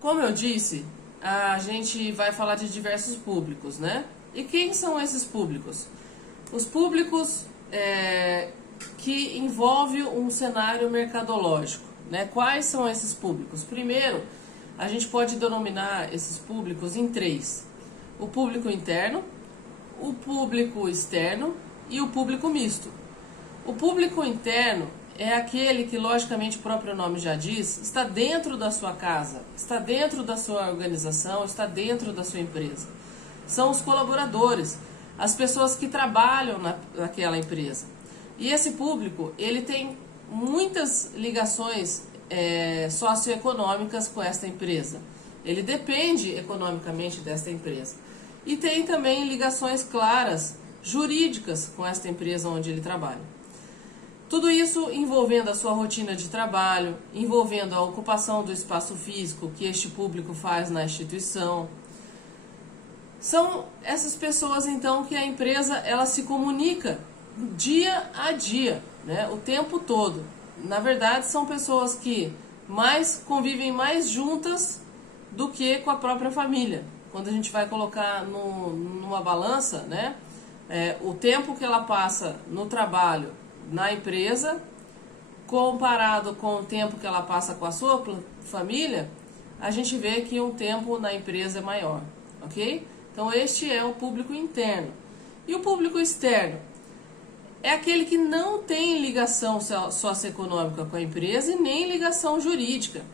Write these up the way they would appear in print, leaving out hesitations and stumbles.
Como eu disse, a gente vai falar de diversos públicos, né? E quem são esses públicos? Os públicos que envolvem um cenário mercadológico, né? Quais são esses públicos? Primeiro, a gente pode denominar esses públicos em três: o público interno, o público externo e o público misto. O público interno é aquele que, logicamente, o próprio nome já diz, está dentro da sua casa, está dentro da sua organização, está dentro da sua empresa. São os colaboradores, as pessoas que trabalham naquela empresa. E esse público, ele tem muitas ligações socioeconômicas com esta empresa. Ele depende economicamente desta empresa. E tem também ligações claras, jurídicas, com esta empresa onde ele trabalha. Tudo isso envolvendo a sua rotina de trabalho, envolvendo a ocupação do espaço físico que este público faz na instituição. São essas pessoas, então, que a empresa ela se comunica dia a dia, né, o tempo todo. Na verdade, são pessoas que convivem mais juntas do que com a própria família. Quando a gente vai colocar numa balança, né, o tempo que ela passa no trabalho, na empresa, comparado com o tempo que ela passa com a sua família, a gente vê que um tempo na empresa é maior, ok? Então este é o público interno. E o público externo é aquele que não tem ligação socioeconômica com a empresa e nem ligação jurídica.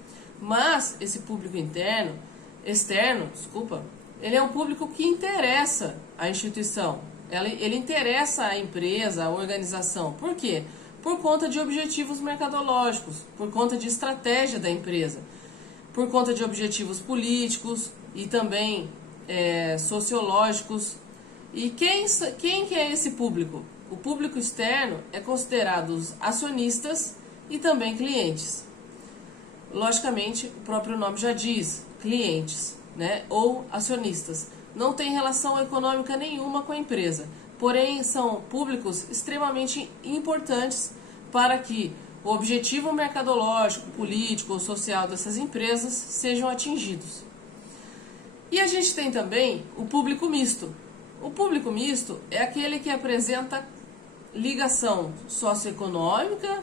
Mas esse público externo, ele é um público que interessa a instituição. Ele interessa a empresa, a organização. Por quê? Por conta de objetivos mercadológicos, por conta de estratégia da empresa, por conta de objetivos políticos e também sociológicos. E quem que é esse público? O público externo é considerado os acionistas e também clientes. Logicamente, o próprio nome já diz, clientes, né, ou acionistas. Não tem relação econômica nenhuma com a empresa, porém são públicos extremamente importantes para que o objetivo mercadológico, político ou social dessas empresas sejam atingidos. E a gente tem também o público misto. O público misto é aquele que apresenta ligação socioeconômica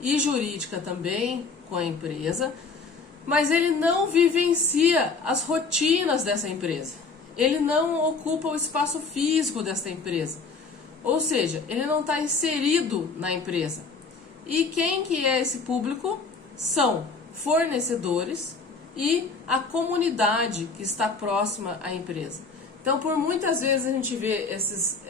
e jurídica também com a empresa, mas ele não vivencia as rotinas dessa empresa. Ele não ocupa o espaço físico desta empresa. Ou seja, ele não está inserido na empresa. E quem que é esse público? São fornecedores e a comunidade que está próxima à empresa. Então, por muitas vezes a gente vê esses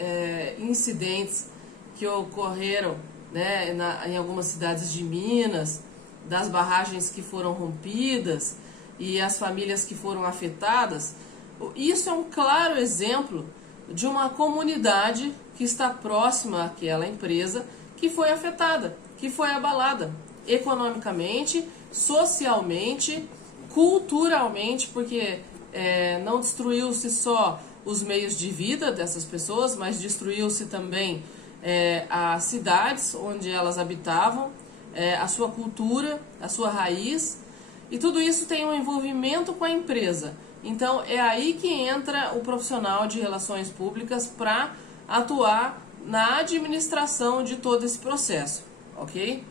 incidentes que ocorreram, né, em algumas cidades de Minas, das barragens que foram rompidas e as famílias que foram afetadas. Isso é um claro exemplo de uma comunidade que está próxima àquela empresa que foi afetada, que foi abalada economicamente, socialmente, culturalmente, porque não destruiu-se só os meios de vida dessas pessoas, mas destruiu-se também as cidades onde elas habitavam, a sua cultura, a sua raiz, e tudo isso tem um envolvimento com a empresa. Então é aí que entra o profissional de relações públicas para atuar na administração de todo esse processo, ok?